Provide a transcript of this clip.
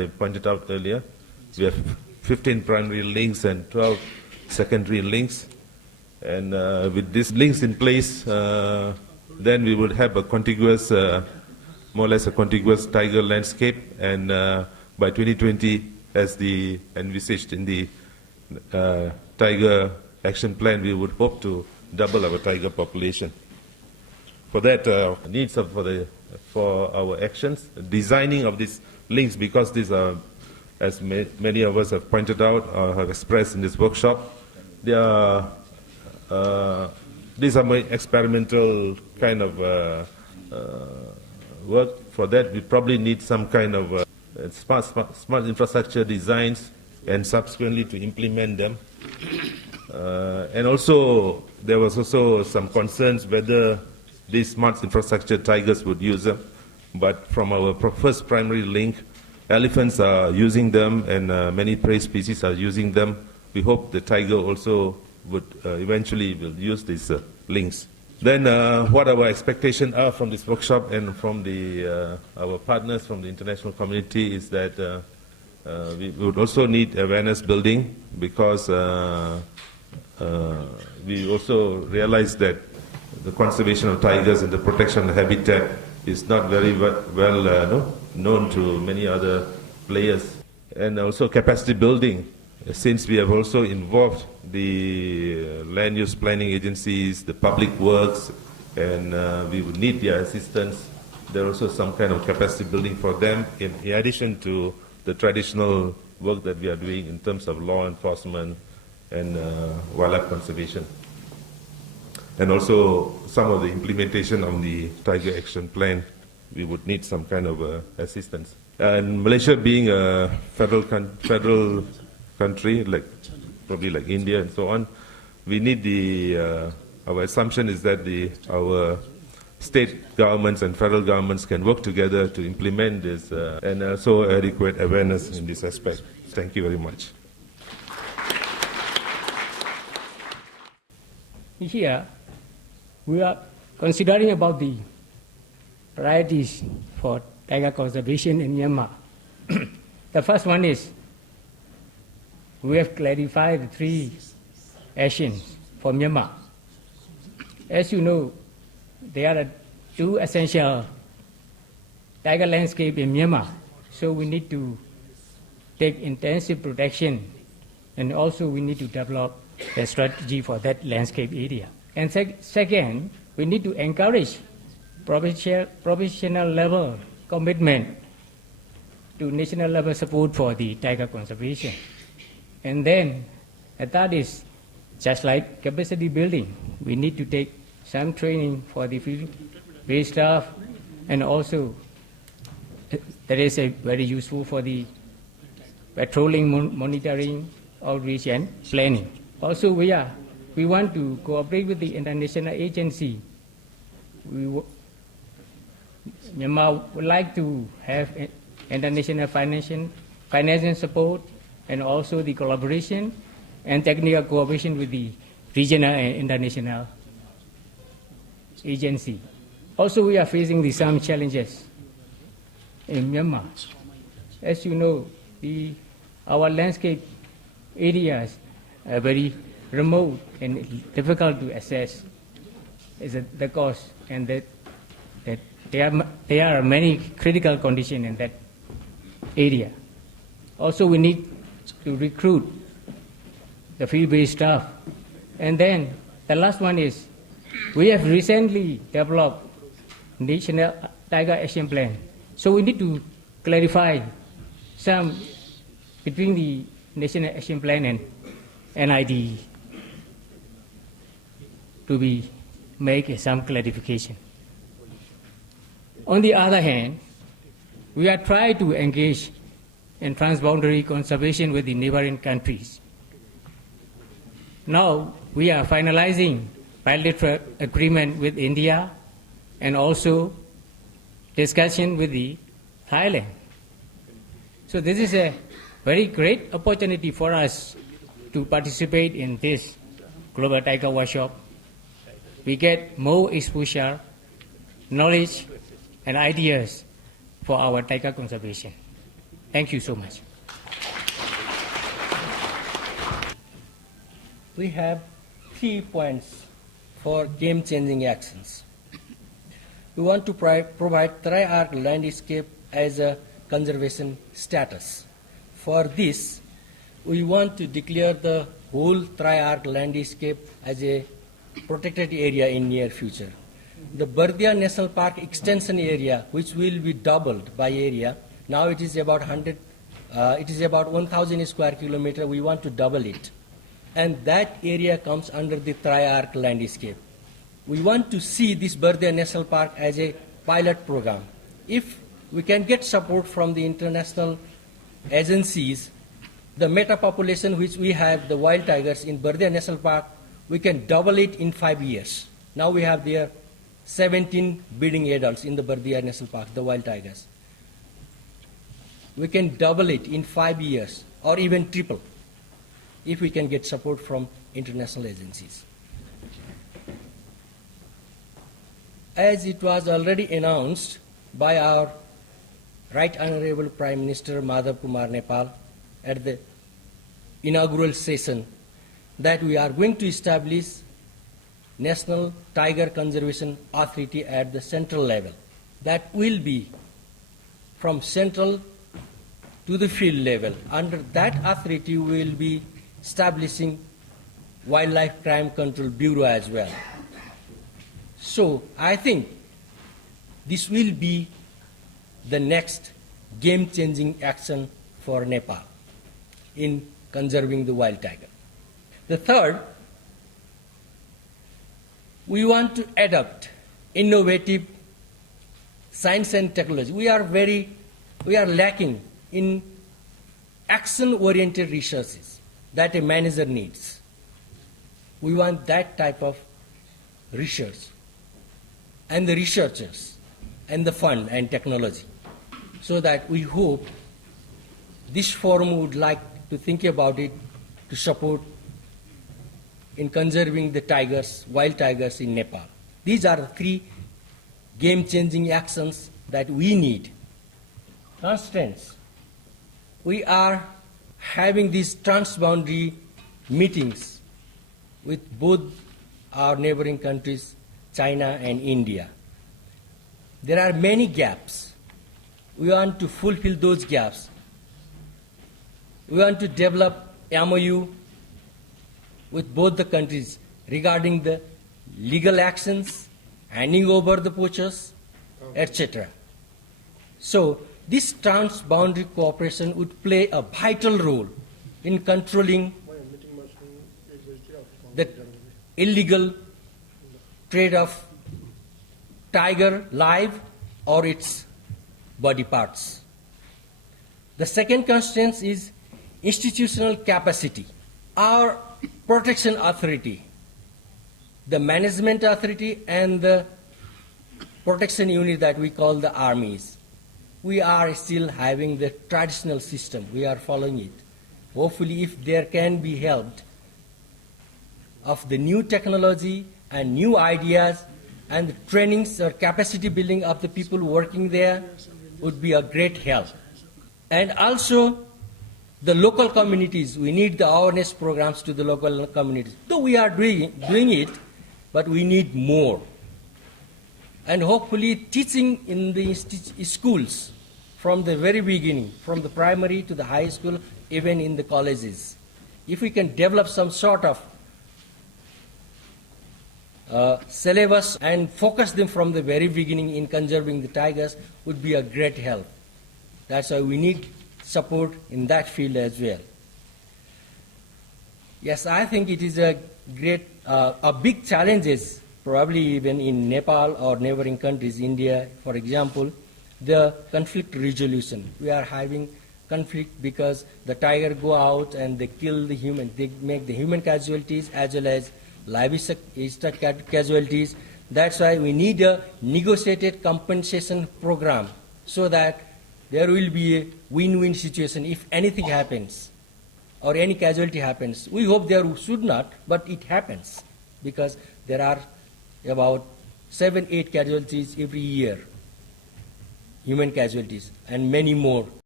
I pointed out earlier, we have 15 primary links and 12 secondary links. And with these links in place, then we would have a contiguous, more or less a contiguous tiger landscape. And by 2020, as the envisaged in the Tiger Action Plan, we would hope to double our tiger population. For that, needs for our actions, designing of these links, because these are, as many of us have pointed out or have expressed in this workshop, they are these are my experimental kind of work. For that, we probably need some kind of smart infrastructure designs and subsequently to implement them. And also, there was also some concerns whether these smart infrastructure tigers would use them. But from our first primary link, elephants are using them and many prey species are using them. We hope the tiger also would eventually will use these links. Then what our expectations are from this workshop and from our partners from the international community is that we would also need awareness building, because we also realize that the conservation of tigers and the protection of habitat is not very well known to many other players. And also capacity building, since we have also involved the land use planning agencies, the public works, and we would need their assistance. There also some kind of capacity building for them in addition to the traditional work that we are doing in terms of law enforcement and wildlife conservation. And also some of the implementation of the Tiger Action Plan, we would need some kind of assistance. And Malaysia being a federal country, probably like India and so on, we need our assumption is that our state governments and federal governments can work together to implement this and also adequate awareness in this aspect. Thank you very much. Here, we are considering about the priorities for tiger conservation in Myanmar. The first one is we have clarified the 3 actions for Myanmar. As you know, there are 2 essential tiger landscapes in Myanmar, so we need to take intensive protection, and also we need to develop a strategy for that landscape area. And second, we need to encourage professional level commitment to national level support for the tiger conservation. And then the third is just like capacity building. We need to take some training for the field-based staff, and also that is very useful for the patrolling, monitoring, outreach, and planning. Also, we want to cooperate with the international agency. Myanmar would like to have international financial support, and also the collaboration and technical cooperation with the regional and international agency. Also, we are facing some challenges in Myanmar. As you know, our landscape areas are very remote and difficult to access. Is the cost, and that there are many critical conditions in that area. Also, we need to recruit the field-based staff. And then the last one is we have recently developed National Tiger Action Plan. So we need to clarify some between the National Action Plan and NID to make some clarification. On the other hand, we are trying to engage in transboundary conservation with the neighboring countries. Now we are finalizing bilateral agreement with India and also discussion with the Thailand. So this is a very great opportunity for us to participate in this Global Tiger Workshop. We get more exposure, knowledge, and ideas for our tiger conservation. Thank you so much. We have 3 points for game-changing actions. We want to provide tri-arc landscape as a conservation status. For this, we want to declare the whole tri-arc landscape as a protected area in near future. The Bardia National Park extension area, which will be doubled by area, now it is about 1,000 square kilometer. We want to double it, and that area comes under the tri-arc landscape. We want to see this Bardia National Park as a pilot program. If we can get support from the international agencies, the meta population which we have, the wild tigers in Bardia National Park, we can double it in 5 years. Now we have there 17 breeding adults in the Bardia National Park, the wild tigers. We can double it in 5 years or even triple if we can get support from international agencies. As it was already announced by our Right Honorable Prime Minister Madhav Kumar Nepal at the inaugural session, that we are going to establish National Tiger Conservation Authority at the central level. That will be from central to the field level. Under that authority, we will be establishing Wildlife Crime Control Bureau as well. So I think this will be the next game-changing action for Nepal in conserving the wild tiger. The third, we want to adopt innovative science and technology. We are lacking in action-oriented researches that a manager needs. We want that type of research, and the researchers, and the fund and technology, so that we hope this forum would like to think about it to support in conserving the tigers, wild tigers in Nepal. These are the 3 game-changing actions that we need. Constance, we are having these transboundary meetings with both our neighboring countries, China and India. There are many gaps. We want to fulfill those gaps. We want to develop MOU with both the countries regarding the legal actions, handing over the poachers, etc. So this transboundary cooperation would play a vital role in controlling the illegal trade of tiger live or its body parts. The second constraint is institutional capacity. Our protection authority, the management authority, and the protection unit that we call the armies, we are still having the traditional system. We are following it. Hopefully, if there can be help of the new technology and new ideas and the trainings or capacity building of the people working there, would be a great help. And also, the local communities, we need the awareness programs to the local communities. Though we are doing it, but we need more. And hopefully teaching in the schools from the very beginning, from the primary to the high school, even in the colleges. If we can develop some sort of syllabus and focus them from the very beginning in conserving the tigers, would be a great help. That's why we need support in that field as well. Yes, I think it is a great, a big challenges, probably even in Nepal or neighboring countries, India, for example, the conflict resolution. We are having conflict because the tiger go out and they kill the human, they make the human casualties as well as livestock casualties. That's why we need a negotiated compensation program so that there will be a win-win situation if anything happens or any casualty happens. We hope there should not, but it happens because there are about 7-8 casualties every year, human casualties, and many more.